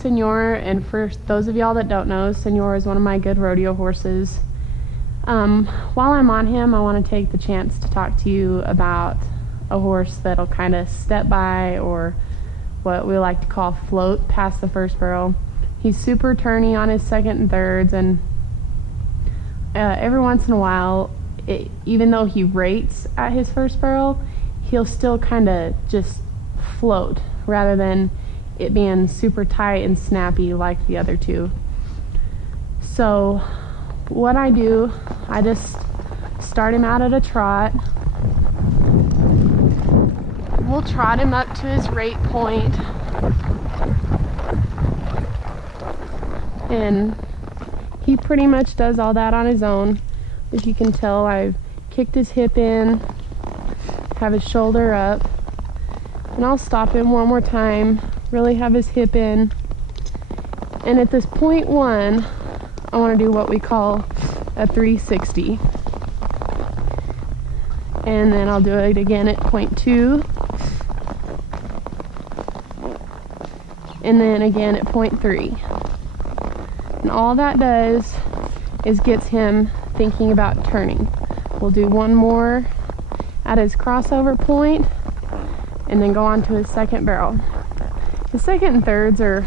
Senor, and for those of y'all that don't know, Senor is one of my good rodeo horses. While I'm on him, I want to take the chance to talk to you about a horse that'll kind of step by, or what we like to call float past the first barrel. He's super turny on his second and thirds, and every once in a while, even though he rates at his first barrel, he'll still kind of just float rather than it being super tight and snappy like the other two. So what I do, I just start him out at a trot. We'll trot him up to his rate point, and he pretty much does all that on his own. As you can tell, I've kicked his hip in, have his shoulder up, and I'll stop him one more time, really have his hip in. And at this point one, I want to do what we call a 360. And then I'll do it again at point 2. And then again at point 3. And all that does is gets him thinking about turning. We'll do one more at his crossover point, and then go on to his second barrel. His second and thirds are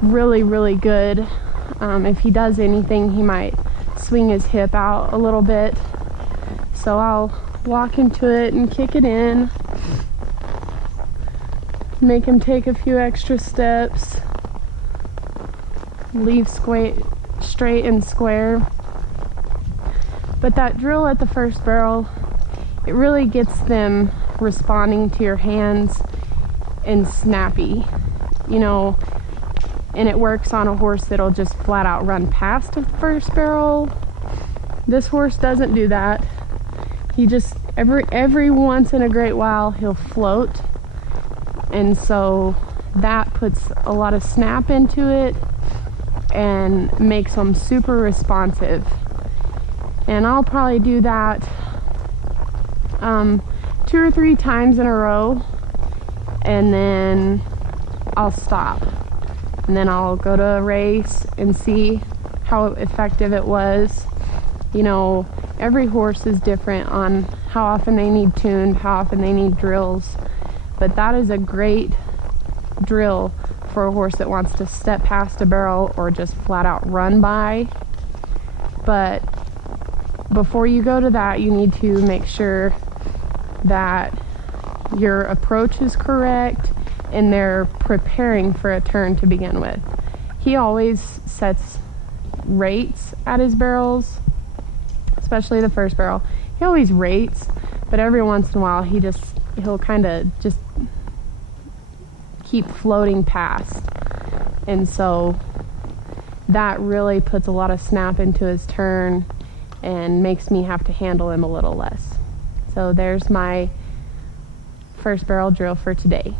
really, really good. If he does anything, he might swing his hip out a little bit. So I'll walk into it and kick it in, make him take a few extra steps, leave straight and square. But that drill at the first barrel, it really gets them responding to your hands and snappy, you know, and it works on a horse that'll just flat out run past the first barrel. This horse doesn't do that. He just, every once in a great while, he'll float, and so that puts a lot of snap into it and makes them super responsive. And I'll probably do that 2 or 3 times in a row, and then I'll stop, and then I'll go to a race and see how effective it was. You know, every horse is different on how often they need tuned, how often they need drills, but that is a great drill for a horse that wants to step past a barrel or just flat out run by. But before you go to that, you need to make sure that your approach is correct and they're preparing for a turn to begin with. He always sets rates at his barrels, especially the first barrel. He always rates, but every once in a while he'll kind of just keep floating past, and so that really puts a lot of snap into his turn and makes me have to handle him a little less. So there's my first barrel drill for today.